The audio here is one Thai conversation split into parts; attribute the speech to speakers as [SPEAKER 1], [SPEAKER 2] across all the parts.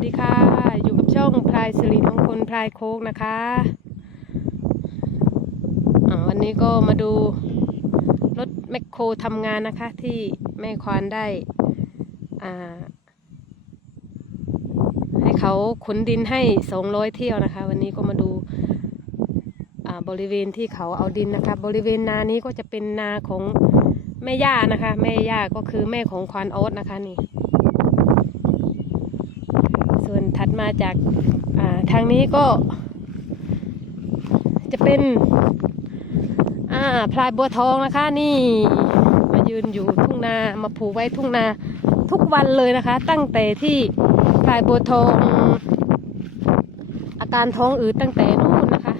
[SPEAKER 1] สดีค่ะ อยู่กับช่องพลายสิริมงคลพลายโคกนะคะอ่าวันนี้ก็มาดูรถแมคโครทำงานนะคะ ที่แม่ควานได้อ่าให้เขาขนดินให้สองร้อยเที่ยวนะคะ วันนี้ก็มาดูอ่าบริเวณที่เขาเอาดินนะคะ บริเวณนานี้ก็จะเป็นนาของแม่ย่านะคะ แม่ย่าก็คือแม่ของควานออสนะคะนี่ ส่วนถั ดมาจากาทางนี้ก็ จะเป็นอ่าพลายบัวทองนะคะ นี่ มายืนอยู่ทุ่งนามาผูกไว้ทุ่งนาทุกวันเลยนะคะ ตั้งแต่ที่พลายบัวทองอาการท้องอืดตั้งแต่นู่นนะคะ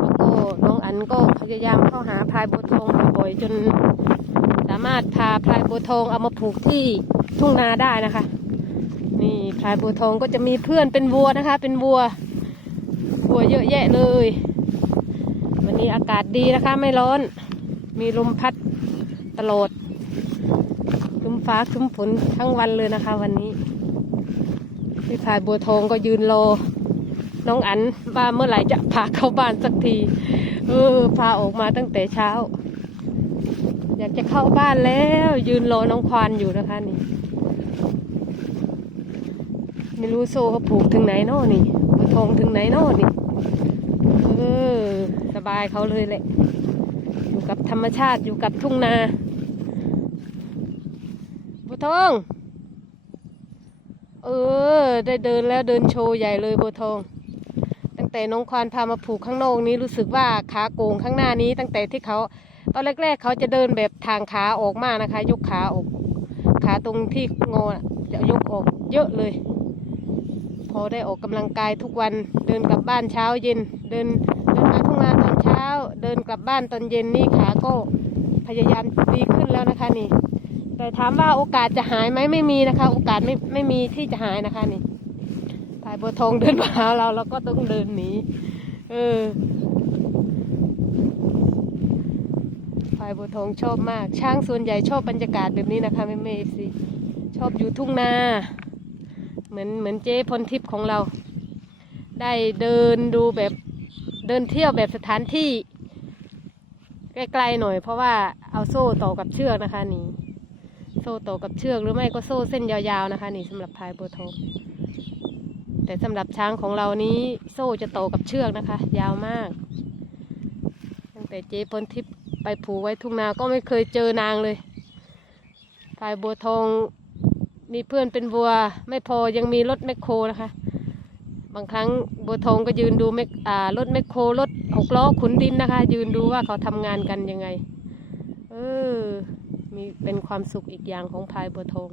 [SPEAKER 1] แล้วก็น้องอันก็พยายามเข้าหาพลายบัวทองบ่อยจน สามารถพาพลายบัวทองเอามาผูกที่ทุ่งนาได้นะคะ นี่พลายบัวทองก็จะมีเพื่อนเป็นวัวนะคะ เป็นวัว วัวเยอะแยะเลย วันนี้อากาศดีนะคะ ไม่ร้อน มีลมพัดตลอดครึ้มฟ้าครึ้มฝนทั้งวันเลยนะคะ วันนี้ พี่พลายบัวทองก็ยืนรอน้องอันว่าเมื่อไหร่จะพาเข้าบ้านสักที เออ พาออกมาตั้งแต่เช้า อยากจะเข้าบ้านแล้ว ยืนรอน้องควานอยู่นะคะนี่ ไม่รู้โซ่เขาผูกถึงไหนนาะนี่บัวทองถึงไหนนาะนี่เออสบายเขาเลยแหละ อยู่กับธรรมชาติอยู่กับทุ่งนาบัวทอง เออ ได้เดินแล้วเดินโชว์ใหญ่เลยบัวทอง ตั้งแต่น้องควานพามาผูกข้างนอกนี้รู้สึกว่าขาโกงข้างหน้านี้ ตั้งแต่ที่เขาตอนแรกๆเขาจะเดินแบบทางขาออกมานะคะ ยกขาออก ขาตรงที่งอจะยกออกเยอะเลย พอได้ออกกำลังกายทุกวันเดินกลับบ้านเช้าเย็น เดินเดินมาทุ่งนาตอนเช้า เดินกลับบ้านตอนเย็นนี่ขาก็พยายามดีขึ้นแล้วนะคะนี่ แต่ถามว่าโอกาสจะหายไหมไม่มีนะคะ โอกาสไม่ไม่มีที่จะหายนะคะนี่พายบัวทองเดินมาหาเราเราก็ต้องเดินหนีเออพายบัวทองชอบมาก ช้างส่วนใหญ่ชอบบรรยากาศแบบนี้นะคะแม่เมย์สิชอบอยู่ทุ่งนา เหมือนเหมือนเจ๊พลทิพย์ของเรา ได้เดินดูแบบเดินเที่ยวแบบสถานที่ใกลๆหน่อย เพราะว่าเอาโซ่ต่อกับเชือกนะคะนี่โซ่ต่อกับเชือกหรือไม่ก็โซ่เส้นยาวๆนะคะ นี่สำหรับพายบัวทองแต่สำหรับช้างของเรานี้โซ่จะต่อกับเชือกนะคะ ยาวมากตั้งแต่เจ๊พลทิพย์ไปผูกไว้ทุ่งนาก็ไม่เคยเจอนางเลยพายบัวทอง มีเพื่อนเป็นวัว ไม่พอยังมีรถแมคโครนะคะ บางครั้งบัวทองก็ยืนดูแมครถแมคโครรถหกล้อขุนดินนะคะ ยืนดูว่าเขาทำงานกันยังไง เออ มีเป็นความสุขอีกอย่างของพายบัวทอง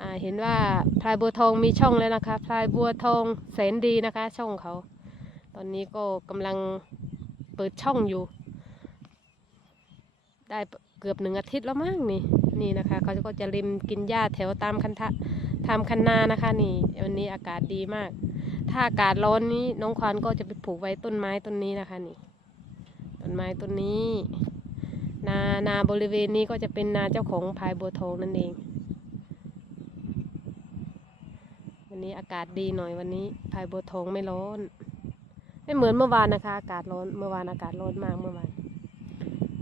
[SPEAKER 1] อ่าเห็นว่าพลายบัวทองมีช่องแล้วนะคะพลายบัวทองแสนดีนะคะ ช่องเขา ตอนนี้ก็กำลังเปิดช่องอยู่ ได้เกือบหนึ่งอาทิตย์แล้วมั้งนี่ นี่นะคะเขาก็จะริมกินหญ้าแถวตามคันทะทำคันนานะคะ นี่วันนี้อากาศดีมาก ถ้าอากาศร้อนนี้น้องควานก็จะไปปลูกไว้ต้นไม้ต้นนี้นะคะนี่ต้นไม้ต้นนี้ นานาบริเวณนี้ก็จะเป็นนาเจ้าของพายบัวทองนั่นเองวันนี้อากาศดีหน่อยวันนี้พายบัวทองไม่ร้อนไม่เหมือนเมื่อวานนะคะ อากาศร้อนเมื่อวานอากาศร้อนมากเมื่อวาน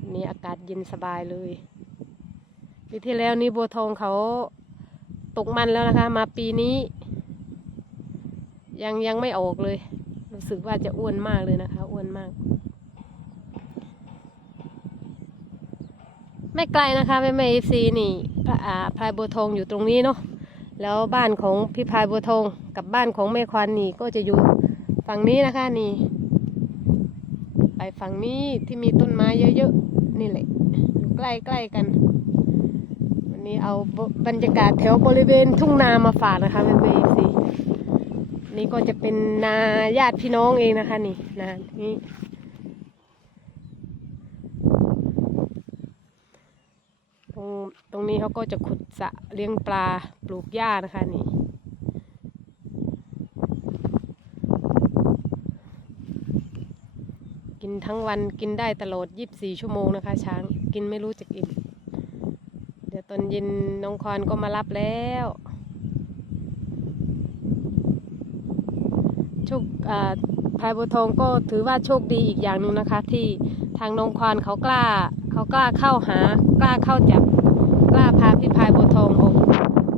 [SPEAKER 1] วันนี้อากาศเย็นสบายเลย ปีที่แล้วนี่บัวทองเขาตกมันแล้วนะคะ มาปีนี้ ยังยังไม่ออกเลย รู้สึกว่าจะอ้วนมากเลยนะคะ อ้วนมาก ไม่ไกลนะคะแม่แม่เอฟซีนี่พระอาพายบัวทองอยู่ตรงนี้เนาะแล้วบ้านของพี่พายบัวทองกับบ้านของแม่ควานนี่ก็จะอยู่ฝั่งนี้นะคะนี่ ไปฝั่งนี้ที่มีต้นไม้เยอะๆนี่แหละใกล้ๆกัน นี้เอาบรรยากาศแถวบริเวณทุ่งนามาฝากนะคะเอฟซีนี่ก็จะเป็นนาญาติพี่น้องเองนะคะ นี่นานี่ตรงตรงนี้เขาก็จะขุดสะเลี้ยงปลาปลูกหญ้านะคะนี่กินทั้งวันกินได้ตลอด 24 ชั่วโมงนะคะ ช้างกินไม่รู้จักอิ่ม อนเย็นน้องคอนก็มารับแล้วโชคพายบัวทองก็ถือว่าโชคดีอีกอย่างหนึ่งนะคะ ที่ทางน้องคอนเขากล้า เขากล้าเข้าหากล้าเข้าจับกล้าพาพี่พายบัวทองออก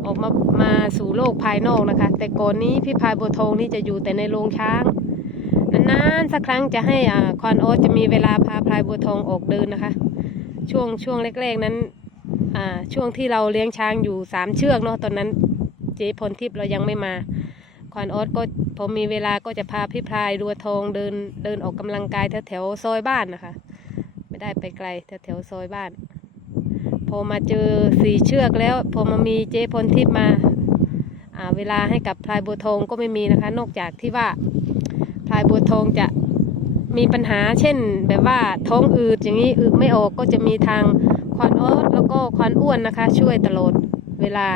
[SPEAKER 1] ออกมามาสู่โลกภายนอกนะคะ แต่ก่อนนี้พี่พายบัวทองนี่จะอยู่แต่ในโรงช้างนานสักครั้งจะให้คอนโอจะมีเวลาพาพายบัวทองออกเดินนะคะ ช่วงช่วงแรกๆนั้น อ่าช่วงที่เราเลี้ยงช้างอยู่สามเชือกเนาะตอนนั้นเจ๊พลทิพย์เรายังไม่มาควานออสก็พอมีเวลาก็จะพาพี่พลายรัวทองเดินเดินออกกำลังกายแถวแถวๆซอยบ้านนะคะ ไม่ได้ไปไกลแถวแถวๆซอยบ้าน พอมาเจอสี่เชือกแล้ว พอมามีเจ๊พลทิพย์มาอ่าเวลาให้กับพลายบัวทองก็ไม่มีนะคะ นอกจากที่ว่าพลายบัวทองจะมีปัญหาเช่นแบบว่าท้องอืดอย่างนี้อืดไม่ออกก็จะมีทาง ควานออสแล้วก็ควานอ้วนนะคะ ช่วยตลอดเวลา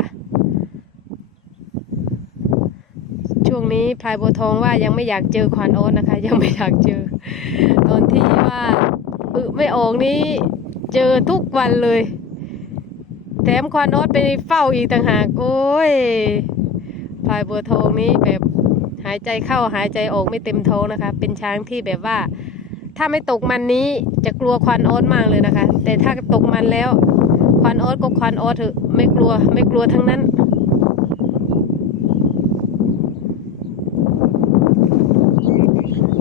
[SPEAKER 1] ช่วงนี้พลายบัวทองว่ายังไม่อยากเจอควานโอ๊ตนะคะ ยังไม่อยากเจอ ตอนที่ว่าอึไม่ออกนี้เจอทุกวันเลย แถมควานโอ๊ตไปเฝ้าอีกต่างหากโอ้ยพลายบัวทองนี้แบบหายใจเข้าหายใจออกไม่เต็มท้องนะคะ เป็นช้างที่แบบว่า ถ้าไม่ตกมันนี้จะกลัวควานโอ๊ตมากเลยนะคะ แต่ถ้าตกมันแล้ว ควานโอ๊ตก็ควานโอ๊ตเถอะไม่กลัวไม่กลัวทั้งนั้น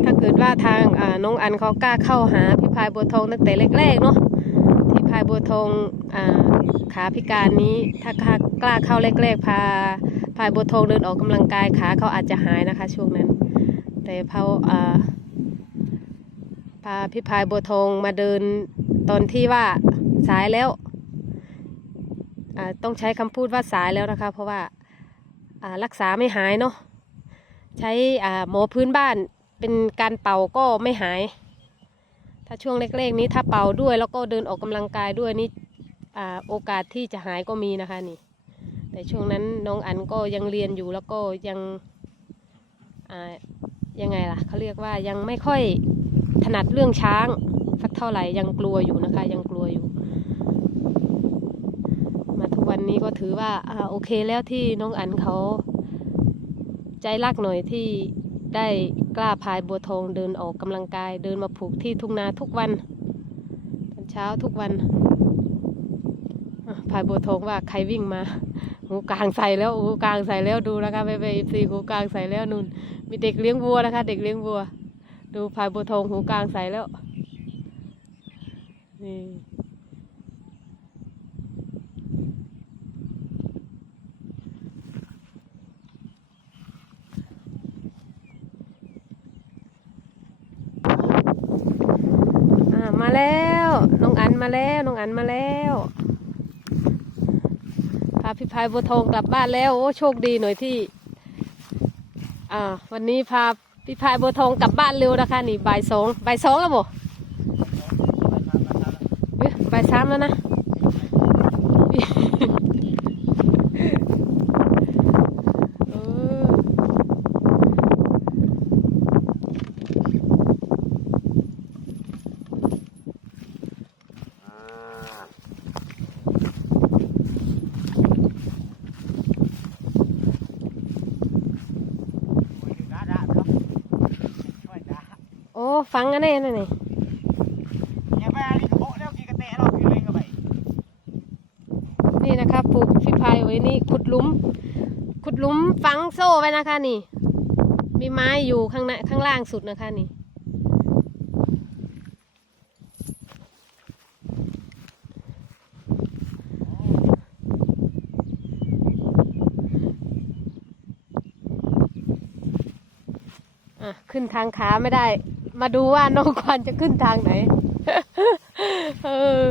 [SPEAKER 1] ถ้าเกิดว่าทางอ่าน้องอันเขากล้าเข้าหาพี่พายบัวทองตั้งแต่แรกๆเนาะที่พายบัวทองขาพิการนี้ถ้ากล้าเข้าแรกๆพาพายบัวทองเดินออกกำลังกายขาเขาอาจจะหายนะคะ ช่วงนั้น แต่พออ่าาพี่พายบัวทองมาเดินตอนที่ว่าสายแล้วต้องใช้คำพูดว่าสายแล้วนะคะ เพราะว่ารักษาไม่หายเนาะใช้หมอพื้นบ้านเป็นการเป่าก็ไม่หาย ถ้าช่วงเล็กๆนี้ถ้าเป่าด้วยแล้วก็เดินออกกำลังกายด้วยนี่โอกาสที่จะหายก็มีนะคะนี่ แต่ช่วงนั้นน้องอันก็ยังเรียนอยู่แล้วก็ยังยังไงล่ะเขาเรียกว่ายังไม่ค่อย ถนัดเรื่องช้าง สักเท่าไหร่ยังกลัวอยู่นะคะ ยังกลัวอยู่ มาทุกวันนี้ก็ถือว่าอ่าโอเคแล้วที่น้องอันเขาใจรักหน่อยที่ได้กล้าพายบัวทองเดินออกกำลังกาย เดินมาผูกที่ทุ่งนาทุกวันตอนเช้าทุกวันพายบัวทองว่าใครวิ่งมาหูกลางใส่แล้วหูกลางใส่แล้วดูนะคะไปไปซีหูกลางใส่แล้วนุ่นมีเด็กเลี้ยงวัวนะคะ เด็กเลี้ยงวัว ดูพายบัวทองหูกลางใสแล้ว นี่มาแล้วน้องอันมาแล้วน้องอันมาแล้วพาพี่พายบัวทองกลับบ้านแล้วโอ้โชคดีหน่อยที่ อ่า วันนี้พา พี่พายบัวทองกลับบ้านเร็วนะคะ นี่บ่ายสองบ่ายสองแล้วบ่บ่ายสามแล้วนะ เออ โอ้ ฟังอันนี้นั่นนี่นี่นะคะปลูกพี่พายไว้นี่ขุดหลุม ขุดหลุมฝังโซ่ไว้นะคะนี่ มีไม้อยู่ข้างหน้าข้างล่างสุดนะคะนี่อะขึ้นทางขาไม่ได้ มาดูว่าน้องควันจะขึ้นทางไหน เออ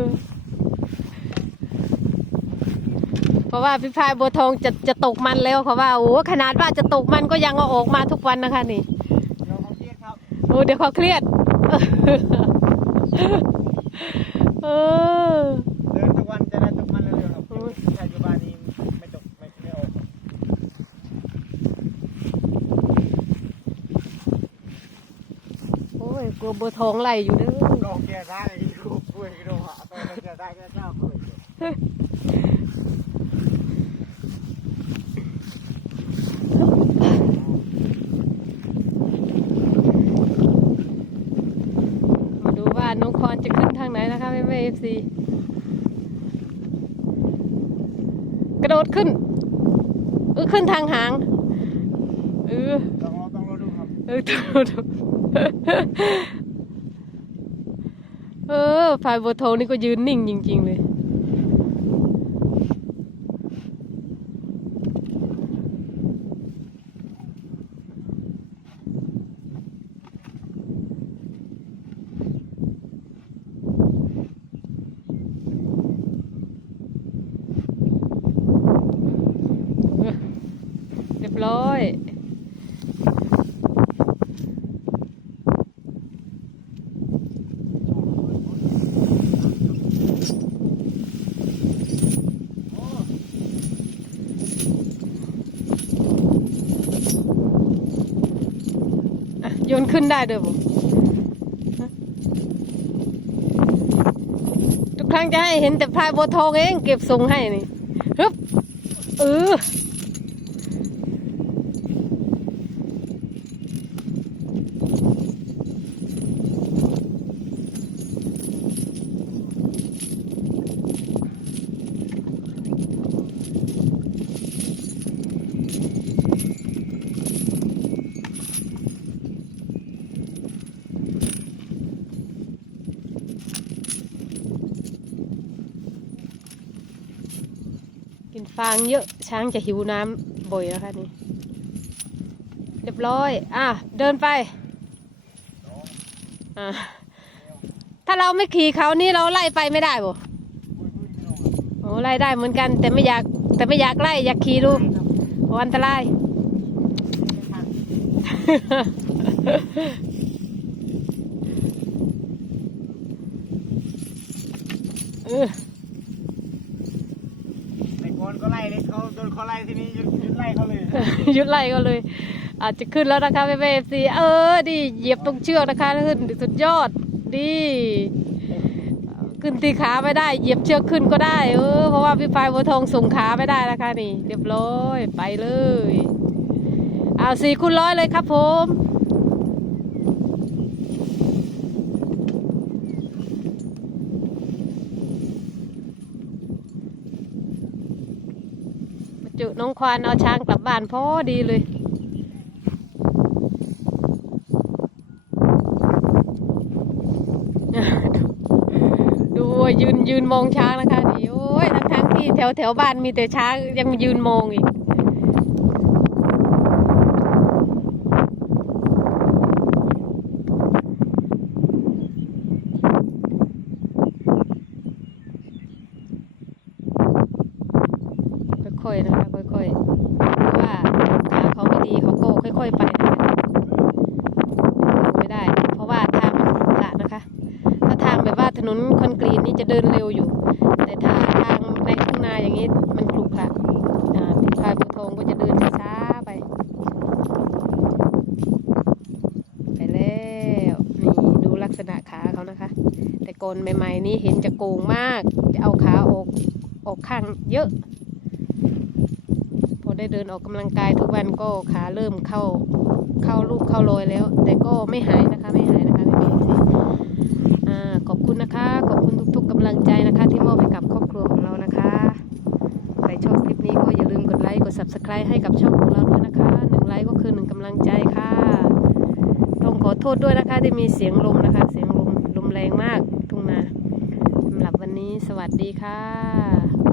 [SPEAKER 1] เพราะว่าพี่พายบัวทองจะจะตกมันแล้วเพราะว่าโอ้ขนาดว่าจะตกมันก็ยังเอาออกมาทุกวันนะคะนี่โอ้เดี๋ยวเขาเครียด เออ
[SPEAKER 2] กลัวเบอร์ทองไหลอยู่เด้อดอกแก่ได้กูคุยกันว่าตอนแก่ได้ก็เจ้า
[SPEAKER 1] คุยมาดูว่าน้องคอนจะ
[SPEAKER 2] ขึ้นทางไหนนะคะแม่แม่เอฟซีก
[SPEAKER 1] ระโดดขึ้นเออขึ้นทางหางเออ
[SPEAKER 2] ต้องรอต้องรอดูครับ
[SPEAKER 1] เออต้องรอดู เออพายบัวทองนี่ก็ยืนนิ่งจริง ๆ เลย เรียบร้อย อะโยน ขึ้นได้เด้อผมทุกครั้งจะให้เห็นแต่พายบัวทองเอง เก็บทรงให้นี่ฮึบเออ ฟางเยอะช้างจะหิวน้ำบ่อยนะคะนี่เรียบร้อย อะ เดินไปอะถ้าเราไม่ขี่เขานี่เราไล่ไปไม่ได้บ่โอ้ไล่ได้เหมือนกัน แต่ไม่อยากแต่ไม่อยากไล่อยากขี่ดูโอ้อันตราย เออ
[SPEAKER 2] ไอ้คนก็ไล่เลย เขาไล่ทีนี้ยุดไล่เขาเลย
[SPEAKER 1] ยุดไล่ก็เลย อาจจะขึ้นแล้วนะคะเอฟซีเออดีเหยียบตรงเชือกนะคะขึ้นสุดยอดดี ขึ้นตีขาไม่ได้เหยียบเชือกขึ้นก็ได้เออเพราะว่าพี่ไฟบัวทองส่งขาไม่ได้นะคะนี่เรียบร้อยไปเลย เอาสี่คูณร้อยเลยครับผม น้องควานเอาช้างกลับบ้านพอดีเลย ดูยืนยืนมองช้างนะคะนี่โอ้ยทั้งทั้งที่แถวแถวบ้านมีแต่ช้างยังยืนมองอีกค่อยๆนะคะค่อยๆเพราะว่าขาเขาไม่ดีเขาก็ค่อยๆไปนะคะไม่ได้ เพราะว่าทางมันขรุขระนะคะ ถ้าทางแบบว่าถ นนคอนกรีตนี่จะเดินเร็วอยู่ แต่ถ้าทางในทุ่งนาอย่างนี้มันขรุขระอ่าพี่พายผู้ทองก็จะเดินช้าไป ไปแล้วนี่ดูลักษณะขาเขานะคะ แต่ก่อนใหม่ๆนี้เห็นจะโกงมาก จะเอาขาออกออกข้างเยอะ พอได้เดินออกกำลังกายทุกวันก็ขาเริ่มเข้าเข้าลูกเข้ารอยแล้ว แต่ก็ไม่หายนะคะไม่หายนะคะไม่เลังใจนะคะที่มอบให้กับครอบครัวของเรานะคะใครชอบคลิปนี้ก็อย่าลืมกดไลค์กด subscribe ให้กับช่องของเราด้วยนะคะหนึ่งไลค์ก็คือหนึ่งกำลังใจค่ะต้องขอโทษด้วยนะคะที่มีเสียงลมนะคะ เสียงลมลมแรงมากทุ่งนาสำหรับวันนี้สวัสดีค่ะ